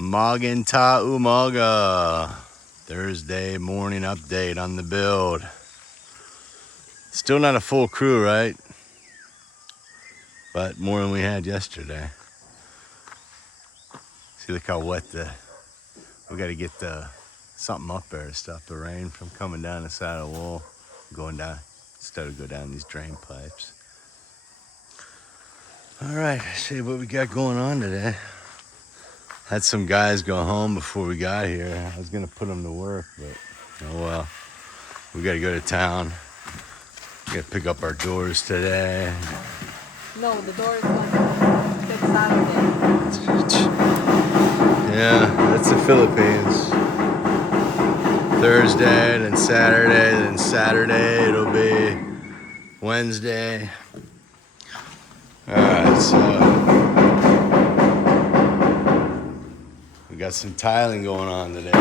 Magenta Umaga. Thursday morning update on the build. Still not a full crew, right? But more than we had yesterday. See, look how wet we got to get something up there to stop the rain from coming down the side of the wall, going down, instead of go down these drain pipes. All right, let's see what we got going on today. Had some guys go home before we got here. I was gonna put them to work, but oh well. We gotta go to town. We gotta pick up our doors today. No, the door is on Saturday. Yeah, that's the Philippines. Thursday, then Saturday it'll be Wednesday. Alright, so we got some tiling going on today.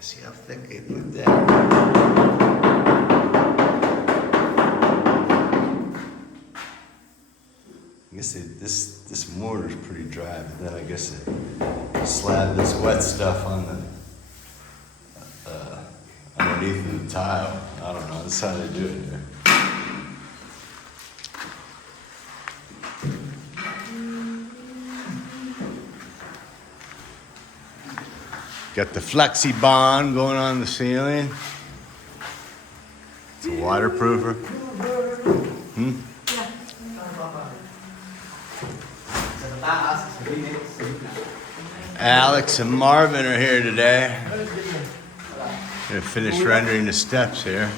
See how thick they put that. I guess this mortar's pretty dry, but then I guess they slab this wet stuff on the underneath of the tile. I don't know. That's how they do it here. Got the Flexi Bond going on the ceiling. It's a waterproofer. Alex and Marvin are here today. Gonna finish rendering the steps here.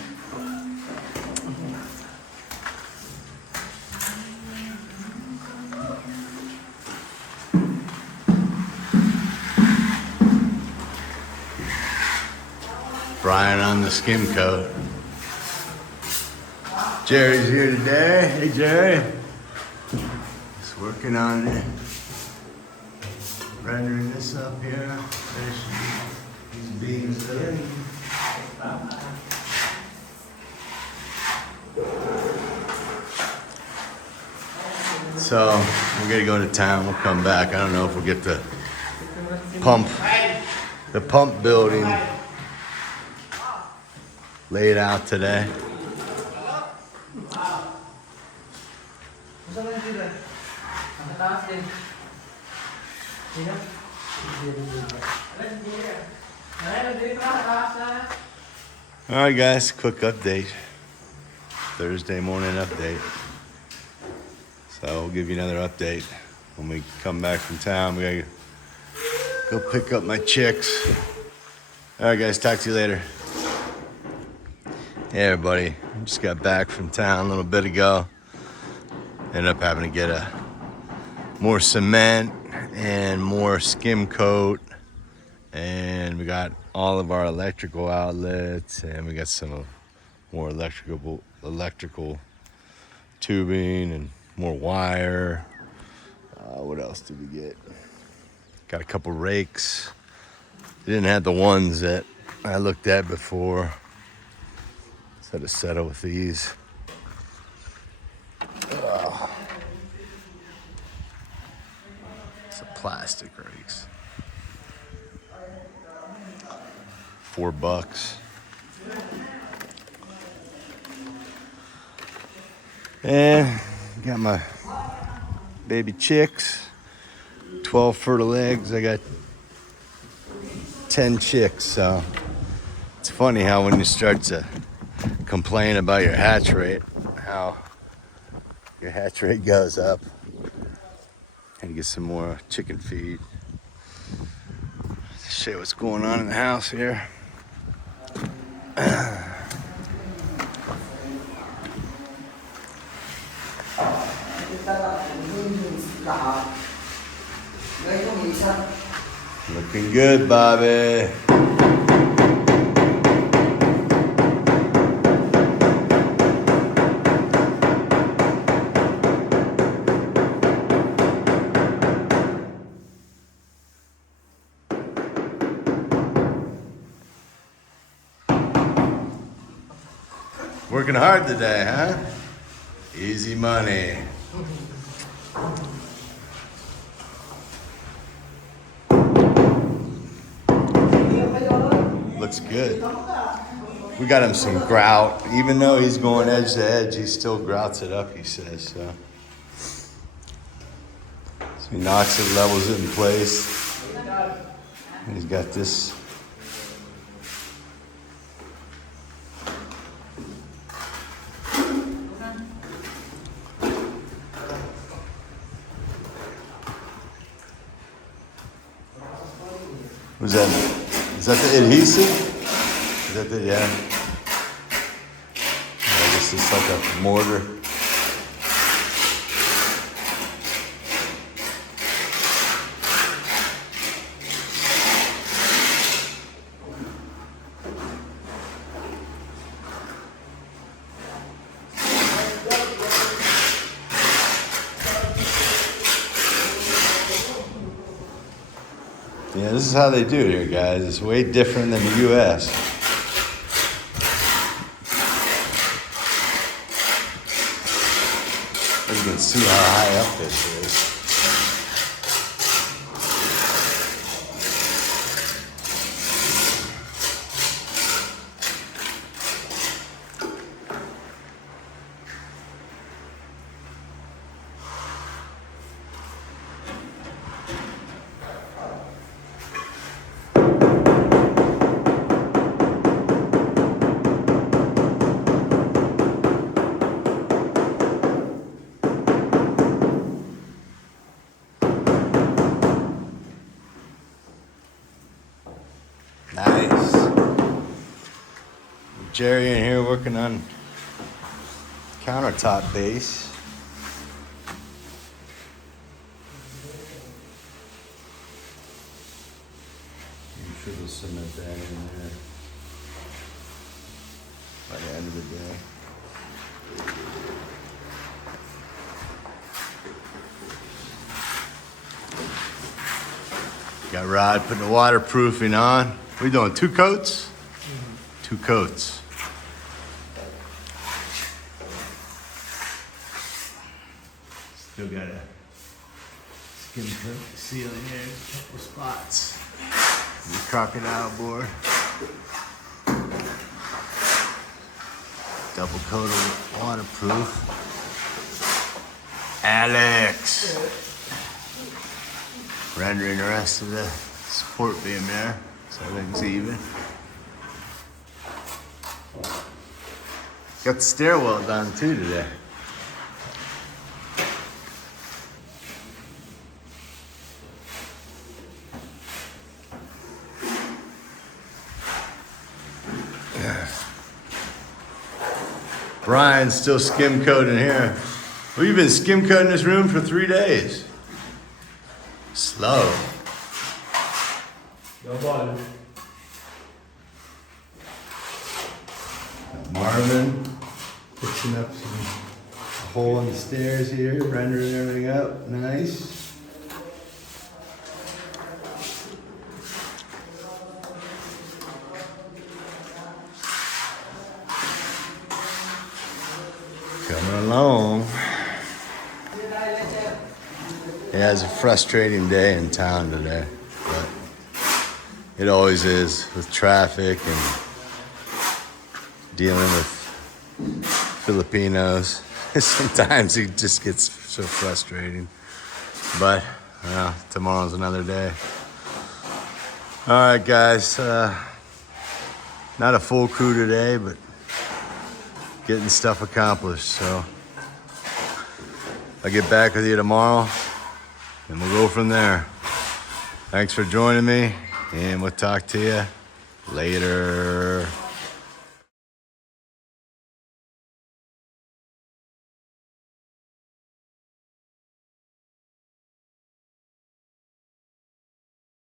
Brian on the skim coat. Jerry's here today. Hey Jerry. Just working on it. Rendering this up here. These beams in. So we're gonna go to town. We'll come back. I don't know if we'll get the pump building laid out today. All right, guys, quick update. Thursday morning update. So we'll give you another update when we come back from town. We gotta go pick up my chicks. All right, guys, talk to you later. Hey everybody, just got back from town a little bit ago. Ended up having to get more cement and more skim coat, and we got all of our electrical outlets, and we got some more electrical tubing and more wire. What else did we get? Got a couple rakes. Didn't have the ones that I looked at before. Had to settle with these. Oh. Some plastic rakes. $4. And got my baby chicks. 12 fertile eggs. I got 10 chicks. So it's funny how when you start to complain about your hatch rate, how your hatch rate goes up. And get some more chicken feed. Show you what's going on in the house here. Looking good, Bobby. Working hard today, huh? Easy money. Looks good. We got him some grout. Even though he's going edge to edge, he still grouts it up, he says. So he knocks it, levels it in place. And he's got this. Was that? Is that the adhesive? Is that the, yeah? I guess it's like a mortar. Yeah, this is how they do it here, guys. It's way different than the U.S. You can see how high up this is. Nice. Jerry in here working on countertop base. You triple cement that in there by the end of the day. Got Rod putting the waterproofing on. We doing 2 coats? 2 coats. Still got a skim coat ceiling here, a couple spots. The crocodile board. Double coat of waterproof. Alex. Rendering the rest of the support beam there, so everything's even. Got the stairwell done too today. Yeah. Brian's still skim coating here. We've been skim coating this room for 3 days. Slow. No bother. Marvin fixing up a hole in the stairs here, rendering everything up. Nice. Coming along. Yeah, it's a frustrating day in town today, but it always is with traffic and dealing with Filipinos. Sometimes it just gets so frustrating, but tomorrow's another day. All right, guys, not a full crew today, but getting stuff accomplished. So I'll get back with you tomorrow. And we'll go from there. Thanks for joining me, and we'll talk to you later.